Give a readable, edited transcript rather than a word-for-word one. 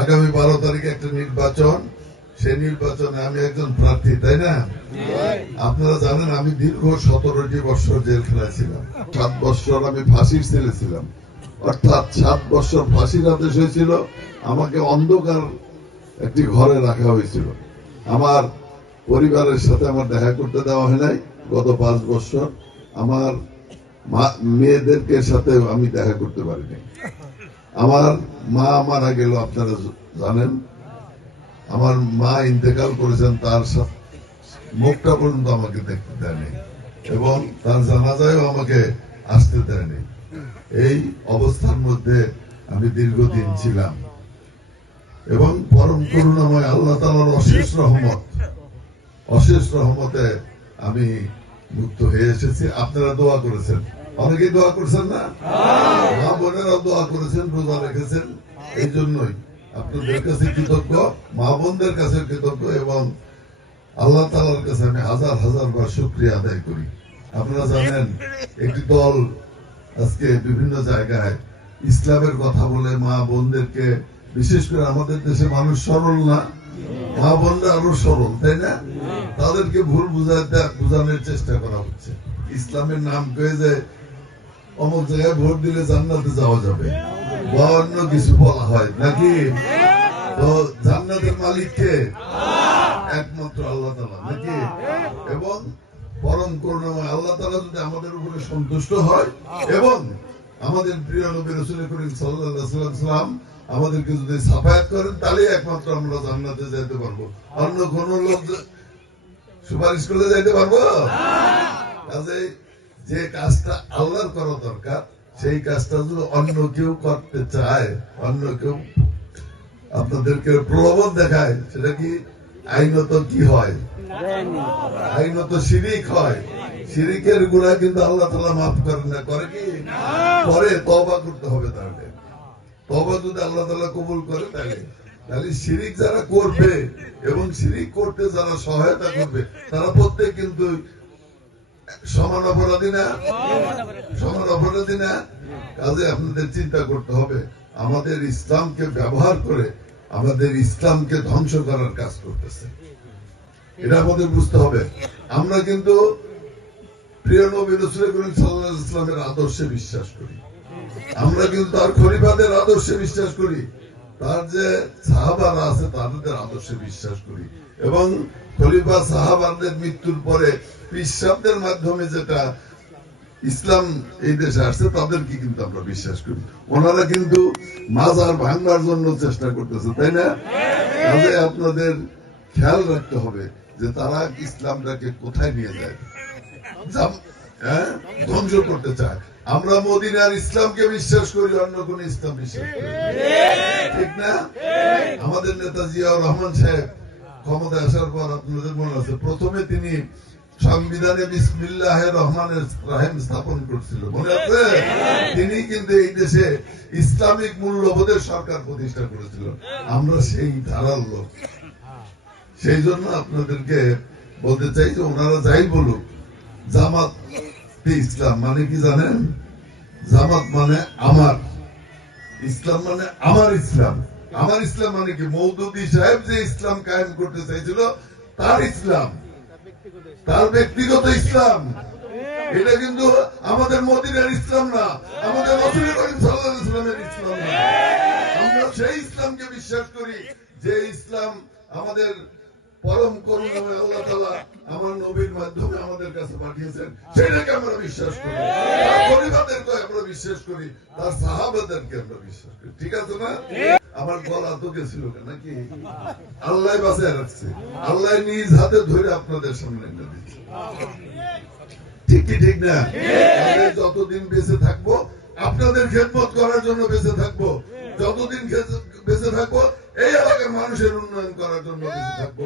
আগামী 12 তারিখে একটা নির্বাচন, সেই নির্বাচনে আমি একজন প্রার্থী, তাই না? আপনারা জানেন আমি দীর্ঘ 17টি বছর জেলখানায় ছিলাম। 7 বছর আমি ফাঁসির ছেলে ছিলাম, অর্থাৎ 7 বছর ফাঁসির আদেশ হয়েছিল। আমাকে অন্ধকার একটি ঘরে রাখা হয়েছিল। আমার পরিবারের সাথে আমার দেখা করতে দেওয়া হয় নাই গত 5 বছর। আমার মেয়েদেরকে সাথে আমি দেখা করতে পারিনি। আমার মা মারা গেল, আপনারা জানেন। আমার মা ইন্তেকাল করেছেন, তার মুখটা পর্যন্ত আমাকে দেখতে দেয়নি এবং তার জানাজায়ও আমাকে আসতে দেয়নি। এই অবস্থার মধ্যে আমি দীর্ঘদিন ছিলাম এবং পরম করুণাময় আল্লাহ তাআলার অশেষ রহমতে আমি মুক্ত হয়ে এসেছি। আপনারা দোয়া করেছেন, অনেকেই দোয়া করেছেন না? মা বোনেরা দোয়া করেছেন, রোজা রেখেছেন। এই জন্যই আপনাদের কাছে কৃতজ্ঞ, মা বোনদের কাছে কৃতজ্ঞ এবং আল্লাহ তাআলার কাছে আমি হাজার হাজার বার শুকরিয়া আদায় করি। আপনারা জানেন একটি দল আজকে বিভিন্ন জায়গায় ইসলামের কথা বলে মা বোনদেরকে, বিশেষ করে আমাদের দেশে মানুষ সরল না, মা বোনরা আরো সরল, তাই না? তাদেরকে ভুল বোঝানোর চেষ্টা করা হচ্ছে। ইসলামের নাম করে যে অমুক জায়গায় ভোট দিলে জান্নাতে যাওয়া যাবে বা অন্য কিছু বলা হয় নাকি? তো জান্নাতের মালিককে একমাত্র আল্লাহ তাআলা, নাকি? এবং পরম করুণাময় আল্লাহ তাআলা যদি আমাদের উপরে সন্তুষ্ট হয় এবং আমাদের প্রিয় নবী রাসূল করিম সাল্লাল্লাহু আলাইহি ওয়াসাল্লাম আমাদেরকে যদি সাফায়াত করেন, তাহলে একমাত্র আমরা জান্নাতে যেতে পারবো। অন্য কোন লোক সুপারিশ করলে যেতে পারবো? কাজে যে কাজটা আল্লাহর করা দরকার, সেই কাজটা যদি অন্য কেউ করতে চায়, অন্য কেউ আপনাদেরকে প্রলোভন দেখায়, সেটা কি আইনত কি হয়? আইনত শিরিক হয়। শিরিকের গুনাহ কিন্তু আল্লাহ তাআলা মাফ করেন না, করে কি? করে। তওবা করতে হবে। তাহলে তওবা যদি আল্লাহ তাআলা কবুল করে, তাহলে শিরিক যারা করবে এবং শিরিক করতে যারা সহায়তা করবে, তারা প্রত্যেক কিন্তু সমান অপরাধী না? সমান অপরাধী না? কাজে আপনাদের চিন্তা করতে হবে, আমাদের ইসলামকে ব্যবহার করে আমাদের ইসলামকে ধ্বংস করার কাজ করতেছে। এটা আমাদের বুঝতে হবে। আমরা কিন্তু প্রিয় নবী রাসূল করিম সাল্লাল্লাহু আলাইহি ওয়াসাল্লামের আদর্শে বিশ্বাস করি। আমরা কিন্তু তার খলিফাদের আদর্শে বিশ্বাস করি, তার যে সাহাবারা আছে তাদের আদর্শে বিশ্বাস করি এবং খলিফা সাহাবাদের মৃত্যুর পরে পিসাবদের মাধ্যমে যেটা ইসলাম এই দেশে আসছে তাদেরকে কিন্তু আমরা বিশ্বাস করি। ওনারা কিন্তু মাজার ভাঙবার জন্য চেষ্টা করতেছে, তাই না? তাহলে আপনাদের খেয়াল রাখতে হবে যে তারা ইসলামটাকে কোথায় নিয়ে যায়, ধ্বংস করতে চায়। আমরা মদিনার ইসলামকে বিশ্বাস করি, অন্য কোন ইসলাম বিশ্বাস করি, ঠিক না? আমাদের নেতা জিয়াউর রহমান সাহেব ক্ষমতায় আসার পর আপনাদের মনে আছে, প্রথমে তিনি সংবিধানে বিসমিল্লাহির রহমানির রহিম স্থাপন করছিল, মনে আছে? তিনি কিন্তু এই দেশে ইসলামিক মূল্যবোধের সরকার প্রতিষ্ঠা করেছিল। আমরা সেই ধারার লোক। সেই জন্য আপনাদেরকে বলতে চাই যে ওনারা যাই বলুক, জামাত ইসলাম মানে কি জানেন? জামাত মানে আমার ইসলাম, মানে আমার ইসলাম। আমার ইসলাম মানে কি? মওদুদী সাহেব যে ইসলাম কায়েম করতে চাইছিল তার ইসলাম, তার ব্যক্তিগত ইসলাম। এটা কিন্তু আমাদের মদিনার ইসলাম না, আমাদের রাসূল করিম সাল্লাল্লাহু আলাইহি ওয়াসাল্লামের ইসলাম না। আমরা সেই ইসলামকে বিশ্বাস করি যে ইসলাম আমাদের পরম করুণাময় আল্লাহ তাআলা আমার নবীর মাধ্যমে আমাদের কাছে পাঠিয়েছেন, সেটাকে আমরা বিশ্বাস করি। তার খলিফাদেরকে আমরা বিশ্বাস করি, তার সাহাবাদেরকে আমরা বিশ্বাস করি। ঠিক আছে না? আমার গলা তো গেছিল নাকি? আল্লাহ বাঁচায় রাখছে, আল্লাহ নিজ হাতে ধরে আপনাদের সামনে এনে দিচ্ছে। ঠিক কি ঠিক না? যতদিন বেঁচে থাকবো আপনাদের খেদমত করার জন্য বেঁচে থাকবো, যতদিন বেঁচে থাকবো এই এলাকার মানুষের উন্নয়ন করার জন্য বেঁচে থাকবো।